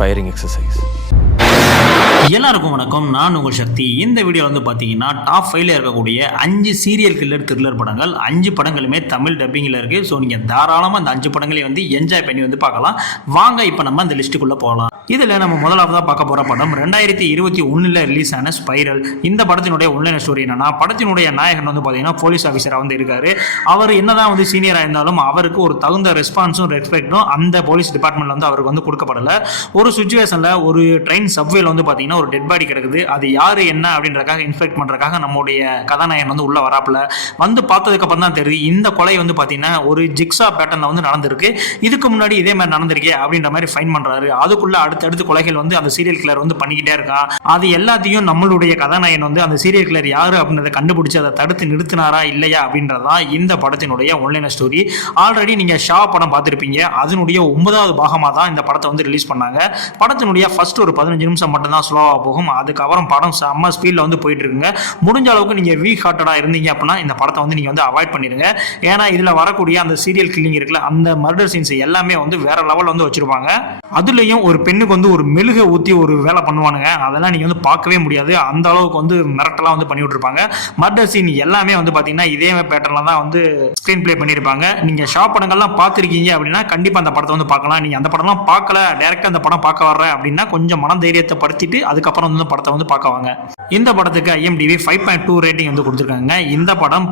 firing exercise. எல்லாருக்கும் வணக்கம். நான் உங்கள் சக்தி. இந்த வீடியோ பார்த்தீங்கன்னா டாப் 5ல இருக்கக்கூடிய 5 சீரியல் கில்லர் த்ரில்லர் படங்கள். 5 படங்களுமே தமிழ் டப்பிங்கில் இருக்குது. ஸோ நீங்கள் தாராளமாக அந்த 5 படங்களையும் என்ஜாய் பண்ணி பார்க்கலாம். வாங்க இப்போ நம்ம அந்த லிஸ்ட்டுக்குள்ளே போகலாம். இதில் நம்ம முதலாவதாக பார்க்க போகிற படம் 2021 ரிலீஸ் ஆன ஸ்பைரல். இந்த படத்தினுடைய உண்மையான ஸ்டோரி என்னன்னா, படத்தினுடைய நாயகன் பார்த்தீங்கன்னா போலீஸ் ஆஃபீஸராக இருக்காரு. அவர் என்னதான் சீனியராக இருந்தாலும் அவருக்கு ஒரு தகுந்த ரெஸ்பான்ஸும் ரெஸ்பெக்டும் அந்த போலீஸ் டிபார்ட்மெண்ட்ல அவருக்கு கொடுக்கப்படலை. ஒரு சுச்சுவேஷனில் ஒரு ட்ரெயின் சப்வேல பார்த்தீங்கன்னா ஒரு டெட் பாடி கிடக்குது. அது யாரு என்ன அப்படின்றக்காக இன்ஸ்பெக்ட் பண்றதுக்காக நம்முடைய கதாநாயகன் உள்ள வராப்புல பார்த்ததுக்கு அப்புறம் தான் தெரியுது இந்த கொலை பார்த்தீங்கன்னா ஒரு ஜிக்ஸா பேட்டர்ன்ல நடந்திருக்கு. இதுக்கு முன்னாடி இதே மாதிரி நடந்திருக்கே அப்படின்ற மாதிரி ஃபைன் பண்றாரு. அதுக்குள்ள அடுத்தடுத்து கொலைகள் அந்த சீரியல் கில்லர் பண்ணிக்கிட்டே இருக்கா. அது எல்லாத்தையும் நம்மளுடைய கதாநாயகன் அந்த சீரியல் கில்லர் யாரு அப்படின்றத கண்டுபிடிச்சு அதை தடுத்து நிறுத்தினாரா இல்லையா அப்படின்றதான் இந்த படத்தினுடைய ஒன்லைன் ஸ்டோரி. ஆல்ரெடி நீங்க ஷா படம் பார்த்திருப்பீங்க. அதனுடைய 9வது பாகமா தான் இந்த படத்தை ரிலீஸ் பண்ணாங்க. படத்தினுடைய ஃபர்ஸ்ட் ஒரு 15 நிமிஷம் மட்டும் தான் ஸ்லோவா போகும். அதுக்கப்புறம் படம் செம்ம ஸ்பீட்ல போயிட்டு இருக்குங்க. முடிஞ்ச அளவுக்கு நீங்க வீக் ஹார்ட்டடா இருந்தீங்க அப்படின்னா இந்த படத்தை நீங்க அவாய்ட் பண்ணிருங்க. ஏன்னா இதுல வரக்கூடிய அந்த சீரியல் கில்லிங் இருக்குல்ல, அந்த மர்டர் சீன்ஸ் எல்லாமே வேற லெவல்ல வச்சிருப்பாங்க. அதுலயும் ஒரு பெண்ணுக்கு ஒரு மெழுக ஊத்தி ஒரு வேலை பண்ணுவானுங்க. அதெல்லாம் நீங்க பார்க்கவே முடியாது. அந்த அளவுக்கு மிரட்டலா பண்ணி விட்டுருப்பாங்க. மர்டர் சீன் எல்லாமே பாத்தீங்கன்னா இதே பேட்டர்ல தான் ஸ்கிரீன் பிளே பண்ணிருப்பாங்க. நீங்க ஷாப் படங்கள்லாம் பார்த்திருக்கீங்க அப்படின்னா கண்டிப்பா அந்த படத்தை பார்க்கலாம். நீங்க அந்த படம்லாம் பார்க்கல, டைரக்டா அந்த படம் பார்க்க வர்றேன் அப்படின்னா கொஞ்சம் மன தைரியத்தை படுத்திட்டு அதுக்கப்புறம் படத்தை பார்க்க வாங்க. இந்த படத்துக்கு IMDb 5.2 ரேட்டிங் கொடுத்திருக்காங்க. இந்த படம்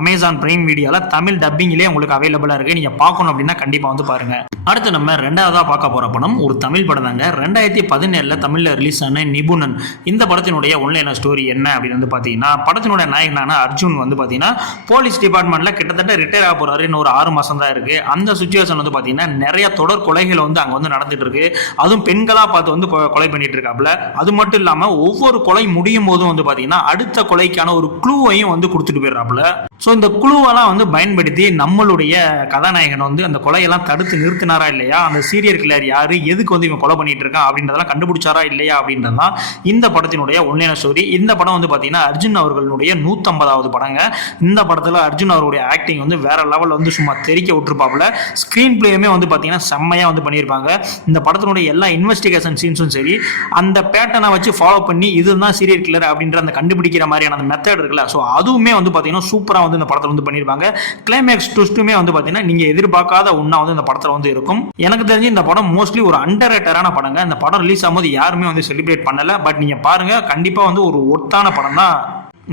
அமேசான் பிரைம் வீடியோல தமிழ் டப்பிங்லேயே உங்களுக்கு அவைலபிளா இருக்கு. நீங்க பார்க்கணும் அப்படின்னா கண்டிப்பா பாருங்க. அடுத்து நம்ம ரெண்டாவதா பார்க்க போற படம் ஒரு தமிழ் படம் தாங்க. 2017 தமிழ்ல ரிலீஸ் ஆன நிபுணன். இந்த படத்தினுடைய ஒன்லைன் ஸ்டோரி என்ன அப்படின்னு பாத்தீங்கன்னா, படத்தினுடைய நாயகனான அர்ஜுன் பாத்தீங்கன்னா போலீஸ் டிபார்ட்மெண்ட்ல கிட்டத்தட்ட ரிட்டையர் ஆக போறாரு. இன்னும் ஒரு 6 மாசம் தான் இருக்கு. அந்த சுச்சுவேஷன் பாத்தீங்கன்னா நிறைய தொடர் கொலைகள் அங்க நடந்துட்டு இருக்கு. அதுவும் பெண்களா பார்த்து கொலை பண்ணிட்டு இருக்காப்ல. அது மட்டும் இல்லாம ஒவ்வொரு கொலை முடியும் போதும் பாத்தீங்கன்னா அடுத்த கொலைக்கான ஒரு க்ளூவையும் கொடுத்துட்டு போயிடுறாப்ல. ஸோ இந்த குழுவெல்லாம் பயன்படுத்தி நம்மளுடைய கதாநாயகன் அந்த கொலையெல்லாம் தடுத்து நிறுத்தினாரா இல்லையா, அந்த சீரியல் கில்லர் யாரு, எதுக்கு இவன் கொலை பண்ணிட்டு இருக்கான் அப்படின்றதெல்லாம் கண்டுபிடிச்சாரா இல்லையா அப்படின்றதான் இந்த படத்தினுடைய உண்மையான ஸ்டோரி. இந்த படம் பார்த்தீங்கன்னா அர்ஜுன் அவர்களுடைய 150வது படங்க. இந்த படத்தில் அர்ஜுன் அவருடைய ஆக்டிங் வேற லெவலில் சும்மா தெரிக்க விட்டுருப்பாப்புல. ஸ்க்ரீன் பிளேயுமே பார்த்தீங்கன்னா செம்மையா பண்ணியிருப்பாங்க. இந்த படத்தினுடைய எல்லா இன்வெஸ்டிகேஷன் சீன்ஸும் சரி, அந்த பேட்டர்னை வச்சு ஃபாலோ பண்ணி இதுதான் சீரியல் கில்லர் அப்படின்ற அந்த கண்டுபிடிக்கிற மாதிரியான அந்த மெத்தட் இருக்குல்ல, ஸோ அதுவுமே பார்த்தீங்கன்னா சூப்பராக இந்த படத்தில் பண்ணியிருப்பாங்க. கிளைமேக்ஸ் ட்விஸ்ட்டுமே பார்த்தீங்கன்னா நீங்க எதிர்பார்க்காத ஒண்ணா இந்த படத்தில் இருக்கும். எனக்கு தெரிஞ்சு இந்த படம் மோஸ்ட்லி ஒரு அண்டர் ரேட்டடான படங்க. இந்த படம் ரிலீஸ் ஆகும்போது யாருமே செலிப்ரேட் பண்ணல. பட் நீங்க பாருங்க, கண்டிப்பா ஒரு ஒர்த்தான படம் தான்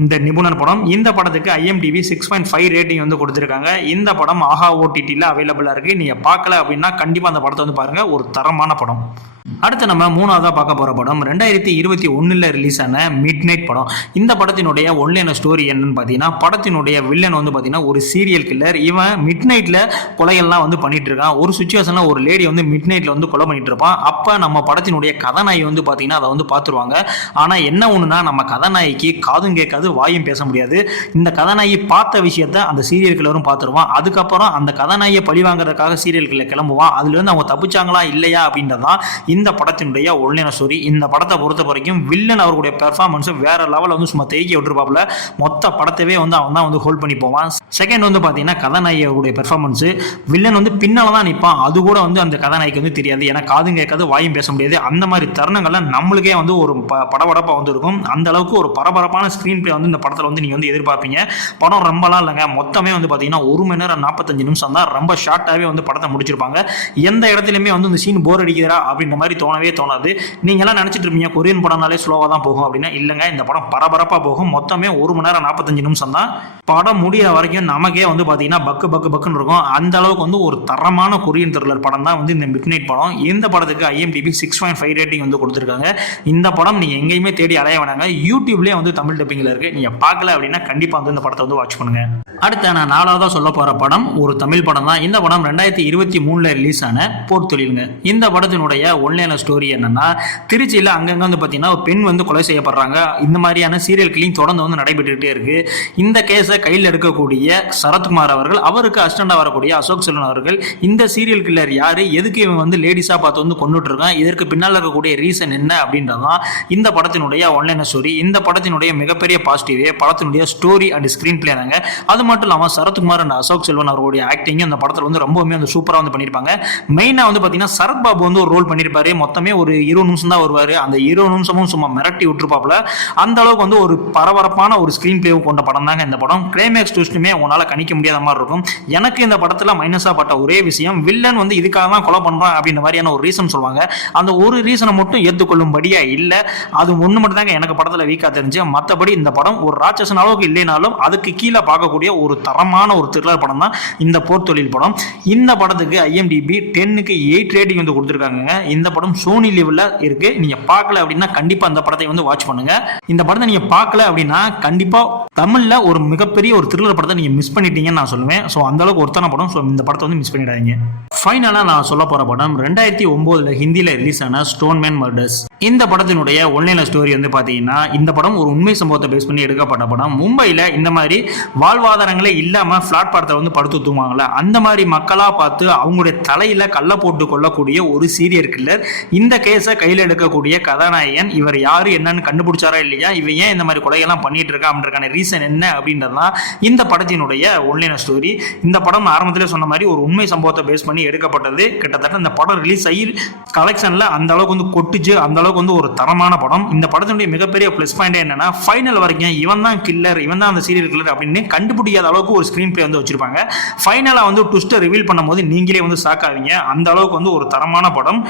இந்த நிபுணன் படம். இந்த படத்துக்கு IMDb 6.5 ரேட்டிங் கொடுத்திருக்காங்க. இந்த படம் ஆஹா OTTல அவைலபிளா இருக்கு. நீங்க பார்க்கல அப்படின்னா கண்டிப்பா அந்த படத்தை பாருங்க. ஒரு தரமான படம். அடுத்து நம்ம மூணாவதா பார்க்க போற படம் 2021 ரிலீஸ் ஆன மிட் நைட் படம். இந்த படத்தினுடைய ஒன்லைன் ஸ்டோரி என்னன்னு பாத்தீங்கன்னா, படத்தினுடைய வில்லன் பாத்தீங்கன்னா ஒரு சீரியல் கில்லர். இவன் மிட் நைட்ல கொலைகள்லாம் பண்ணிட்டு இருக்கான். ஒரு சுச்சுவேஷன்ல ஒரு லேடி மிட் நைட்ல கொலை பண்ணிட்டு இருப்பான். அப்ப நம்ம படத்தினுடைய கதாநாயகி பாத்தீங்கன்னா அதை பார்த்துருவாங்க. ஆனா என்ன ஒண்ணுன்னா, நம்ம கதாநாயகிக்கு காதும் கேட்காது, வாயும் பேச முடியாது. இந்த கதாநாயகி பார்த்த விஷயத்த அந்த சீரியல் கில்லரும் பார்த்துருவான். அதுக்கப்புறம் அந்த கதாநாயகியை பழி வாங்குறதுக்காக சீரியல் கில்லர் கிளம்புவான். அதுல இருந்து அவங்க தப்பிச்சாங்களா இல்லையா அப்படின்றதான் இந்த படத்தினுடைய ஒன்லைன் ஸ்டோரி. இந்த படத்தை பொறுத்த வரைக்கும் வில்லன் அவருடைய பெர்ஃபார்மன்ஸ் வேற லெவலில் சும்மா தெறிக்க விட்டுருப்பாப்புல. மொத்த படத்தவே அவன் தான் ஹோல்ட் பண்ணி போவான். செகண்ட் பாத்தீங்கன்னா கதாநாயகியுடைய பெர்ஃபார்மன்ஸ். வில்லன் பின்னால தான் நிற்பான். அது கூட அந்த கதாநாயகி தெரியாது. ஏன்னா காதும் கேட்காது, வாயும் பேச முடியாது. அந்த மாதிரி தருணங்கள்லாம் நம்மளுக்கே ஒரு படபடப்பா இருக்கும். அந்த அளவுக்கு ஒரு பரபரப்பான ஸ்கிரீன் பிளே இந்த படத்தில் நீங்க எதிர்பார்ப்பீங்க. படம் ரொம்பலாம் இல்லைங்க. மொத்தமே பாத்தீங்கன்னா 1 மணி நேரம் 45 நிமிஷம் தான். ரொம்ப ஷார்ட்டாவே படத்தை முடிச்சிருப்பாங்க. எந்த இடத்துலயுமே இந்த சீன் போர் அடிக்கிறா அப்படின்ற மாதிரி தோணவே தோணாது. நீங்க எல்லாம் நினைச்சிட்டு இருப்பீங்க கொரியன் படம்னாலே ஸ்லோவா தான் போகும் அப்படின்னா, இல்லைங்க, இந்த படம் பரபரப்பா போகும். மொத்தமே 1 மணி நேரம் 45 நிமிஷம் தான். படம் முடிகிற வரைக்கும் நமக்கே பாத்தீங்கன்னா பக்கு பக்கு பக்குன்னு இருக்கும். அந்த அளவுக்கு ஒரு தரமான கொரியன் த்ரில்லர் படம் தான் இந்த மிட் நைட் படம். இந்த படத்துக்கு IMDb 6.5 ரேட்டிங் கொடுத்திருக்காங்க. இந்த படம் நீங்க எங்கேயுமே தேடி அலைய வேணாங்க. யூடியூப்லயே தமிழ் டப்பிங்ல இருக்கு. நீங்க பார்க்கல அப்படின்னா கண்டிப்பா இந்த படத்தை வாட்ச் பண்ணுங்க. அடுத்து நான் 4வதா சொல்ல போற படம் ஒரு தமிழ் படம் தான். இந்த படம் 2023 ரிலீஸ் ஆன போர் தொழிலுங்க. இந்த படத்தினுடைய ஒன்லைன் ஸ்டோரி என்னன்னா, திருச்சியில அங்கங்க பாத்தீங்கன்னா ஒரு பெண் கொலை செய்யப்படுறாங்க. இந்த மாதிரியான சீரியல் கில்லிங் தொடர்ந்து நடைபெற்றுட்டே இருக்கு. இந்த கேஸை கையில் எடுக்கக்கூடிய சரத்குமார் அவர்கள், அவருக்கு அசிஸ்டண்டா வரக்கூடிய அசோக் செல்வன் அவர்கள், இந்த சீரியல் கில்லர் யாரு, எதுக்கு இவன் லேடிஸா பார்த்து கொண்டுட்டு இருக்கான், இதற்கு பின்னால் இருக்கக்கூடிய ரீசன் என்ன அப்படின்றதான் இந்த படத்தினுடைய ஒன்லைன் ஸ்டோரி. இந்த படத்தினுடைய மிகப்பெரிய பாசிட்டிவே படத்தினுடைய ஸ்டோரி அண்ட் ஸ்கிரீன் பிளே தாங்க. அது மட்டும் இல்லாமல் சரத்குமார் அண்ட் அசோக் செல்வன் அவர்களுடைய ஆக்டிங் அந்த படத்தில் வந்து ரொம்பவுமே வந்து சூப்பராக வந்து பண்ணியிருப்பாங்க. மெயினாக வந்து பார்த்தீங்கன்னா சரத் பாபு வந்து ஒரு ரோல் பண்ணியிருப்பாரு. மொத்தமே ஒரு 20 நிமிஷம் தான் வருவார். அந்த 20 நிமிஷமும் சும்மா மிரட்டி விட்டுருப்பாப்புல. அந்த அளவுக்கு வந்து ஒரு பரபரப்பான ஒரு ஸ்கிரீன் பிளேவும் கொண்ட படம் தாங்க இந்த படம். கிளைமேக்ஸ் ட்விஸ்ட்டுமே உங்களால் கணிக்க முடியாத மாதிரி இருக்கும். எனக்கு இந்த படத்தில் மைனஸாக பட்ட ஒரே விஷயம், வில்லன் வந்து இதுக்காக தான் கொலை பண்ணுறான் அப்படின்ற மாதிரியான ஒரு ரீசன் சொல்லுவாங்க. அந்த ஒரு ரீசனை மட்டும் ஏற்றுக்கொள்ளும்படியா இல்லை. அது ஒன்று மட்டும் தாங்க எனக்கு படத்தில் வீக்காக தெரிஞ்சு. மற்றபடி இந்த படம் ஒரு ராட்சசன் அளவுக்கு இல்லைனாலும் அதுக்கு கீழே பார்க்கக்கூடிய ஒரு தரமான ஒரு த்ரில்லர் படம் தான் இந்த போர்த்தொழில் படம். இந்த படத்துக்கு IMDb 10க்கு 8 ரேட்டிங் வந்து கொடுத்துருக்காங்க. இந்த படம் சோனி லெவலில் இருக்கு. நீங்க பார்க்கல அப்படின்னா கண்டிப்பா இந்த படத்தை வந்து வாட்ச் பண்ணுங்க. இந்த படத்தை நீங்க பார்க்கல அப்படின்னா கண்டிப்பா தமிழ்ல ஒரு மிகப்பெரிய ஒரு த்ரில்லர் படத்தை நீங்க மிஸ் பண்ணிட்டீங்கன்னு நான் சொல்லுவேன். ஸோ அந்த அளவுக்கு ஒருத்தான படம். ஸோ இந்த படத்தை வந்து மிஸ் பண்ணிடாதீங்க. ஃபைனலாக நான் சொல்ல போற படம் 2009 ஹிந்தியில் ரிலீஸ் ஆன ஸ்டோன்மேன் மர்டர்ஸ். இந்த படத்தினுடைய ஒன்லைனர் ஸ்டோரி வந்து பார்த்தீங்கன்னா, இந்த படம் ஒரு உண்மை சம்பவத்தை பேஸ் பண்ணி எடுக்கப்பட்ட படம். மும்பையில் இந்த மாதிரி வாழ்வாதாரங்களே இல்லாமல் பிளாட்பாரத்தில் வந்து படுத்து தூங்குவாங்கல்ல, அந்த மாதிரி மக்களாக பார்த்து அவங்களுடைய தலையில் கல்லை போட்டு கொள்ளக்கூடிய ஒரு சீரியல் கில்லர். இந்த கேஸை கையில் எடுக்கக்கூடிய கதாநாயகன் இவர் யாரு என்னன்னு கண்டுபிடிச்சாரா இல்லையா, இவன் ஏன் இந்த மாதிரி கொலைகள்லாம் பண்ணிட்டு இருக்கா அப்படின்றக்கான ரீசன் என்ன அப்படின்றதுதான் இந்த படத்தினுடைய ஒன்லைனர் ஸ்டோரி. இந்த படம் ஆரம்பத்திலே சொன்ன மாதிரி ஒரு உண்மை சம்பவத்தை பேஸ் பண்ணி எடுக்கப்பட்டது. கிட்டத்தட்ட இந்த படம் ரிலீஸ் ஆகி கலெக்ஷனில் அந்த அளவுக்கு வந்து கொட்டுச்சு. அந்த அளவுக்கு வந்து ஒரு தரமான படம். இந்த படத்தினுடைய மிகப்பெரிய பிளஸ் பாயிண்ட் என்னன்னா, ஃபைனல் வரைக்கும் இவன் தான் கில்லர், இவன் தான் அந்த சீரியல் கில்லர் அப்படின்னு கண்டுபிடிக்காத அளவுக்கு ஒரு ஸ்கிரீன் பிளே வந்து வச்சிருப்பாங்க. ஃபைனலாக வந்து ட்விஸ்ட்டை ரிவீல் பண்ணும்போது நீங்களே வந்து ஷாக் ஆவீங்க. அந்த அளவுக்கு வந்து ஒரு தரமான படம்.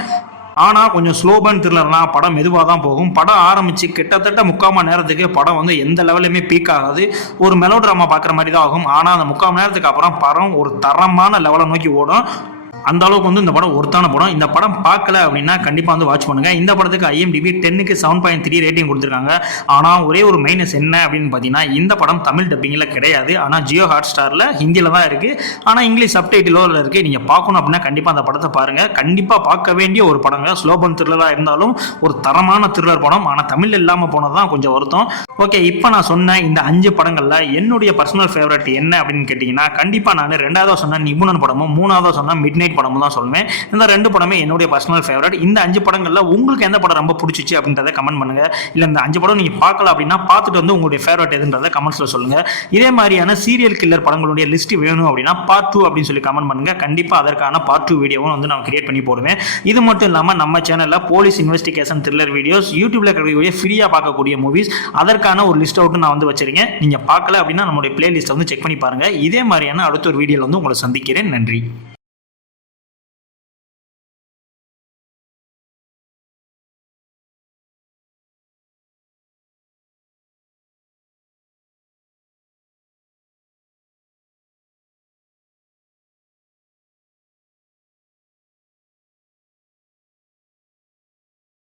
ஆனால் கொஞ்சம் ஸ்லோபன் த்ரில்லர்லாம் படம் மெதுவாக தான் போகும். படம் ஆரம்பித்து கிட்டத்தட்ட 3/4 மணி நேரத்துக்கு படம் வந்து எந்த லெவலுமே பீக் ஆகாது. ஒரு மெலோ ட்ராமா பார்க்குற மாதிரி தான் ஆகும். ஆனால் அந்த 3/4 மணி நேரத்துக்கு அப்புறம் படம் ஒரு தரமான லெவலை நோக்கி ஓடும். அந்த அளவுக்கு வந்து இந்த படம் ஒருத்தான படம். இந்த படம் பார்க்கல அப்படின்னா கண்டிப்பாக வந்து வாட்ச் பண்ணுங்க. இந்த படத்துக்கு IMDb 10க்கு 7.3 ரேட்டிங் கொடுத்துருக்காங்க. ஆனால் ஒரே ஒரு மைனஸ் என்ன அப்படின்னு பார்த்தீங்கன்னா, இந்த படம் தமிழ் டப்பிங்கில் கிடையாது. ஆனால் ஜியோ ஹாட்ஸ்டாரில் ஹிந்தியில் தான் இருக்குது. ஆனால் இங்கிலீஷ் சப்டைட்டிலோட இருக்குது. நீங்கள் பார்க்கணும் அப்படின்னா கண்டிப்பாக அந்த படத்தை பாருங்கள். கண்டிப்பாக பார்க்க வேண்டிய ஒரு படங்க. ஸ்லோபன் த்ரில்லராக இருந்தாலும் ஒரு தரமான த்ரில்லர் படம். ஆனால் தமிழ் இல்லாமல் போனது தான் கொஞ்சம் வருத்தம். ஓகே, இப்போ நான் சொன்ன இந்த 5 படங்களில் என்னுடைய பர்சனல் ஃபேவரட் என்ன அப்படின்னு கேட்டிங்கன்னா, கண்டிப்பாக நான் 2வது சொன்ன நிபுணன் படமும் 3வது சொன்ன மிட் நைட் படமும் தான் சொல்லுவேன். இந்த 2 படமே என்னுடைய பர்சனல் ஃபேவரட். இந்த 5 படங்கள்ல உங்களுக்கு எந்த படம் ரொம்ப பிடிச்சிச்சு அப்படின்றத கமெண்ட் பண்ணுங்க. இல்ல இந்த 5 படம் நீங்க பார்க்கல அப்படின்னா பார்த்துட்டு வந்து உங்களுடைய ஃபேவரட் எதுன்றத கமெண்ட்ஸ்ல சொல்லுங்க. இதே மாதிரியான சீரியல் கில்லர் படங்களுடைய லிஸ்ட் வேணும் அப்படின்னா பார்ட் 2 அப்படின்னு சொல்லி கமெண்ட் பண்ணுங்க. கண்டிப்பா அதற்கான பார்ட் 2 வீடியோவும் வந்து நான் கிரியேட் பண்ணி போடுவேன். இது மட்டும் இல்லாம நம்ம சேனல்ல போலீஸ் இன்வெஸ்டிகேஷன் த்ரில்லர் வீடியோஸ், யூடியூப்ல கிடைக்கக்கூடிய ஃப்ரீயா பார்க்கக்கூடிய மூவிஸ், அதற்கான ஒரு லிஸ்ட் அவுட் நான் வந்து வச்சிருக்கேன். நீங்க பார்க்கல அப்படின்னா நம்மளுடைய பிளேலிஸ்ட் வந்து செக் பண்ணி பாருங்க. இதே மாதிரியான அடுத்த ஒரு வீடியோல வந்து உங்களை சந்திக்கிறேன். நன்றி.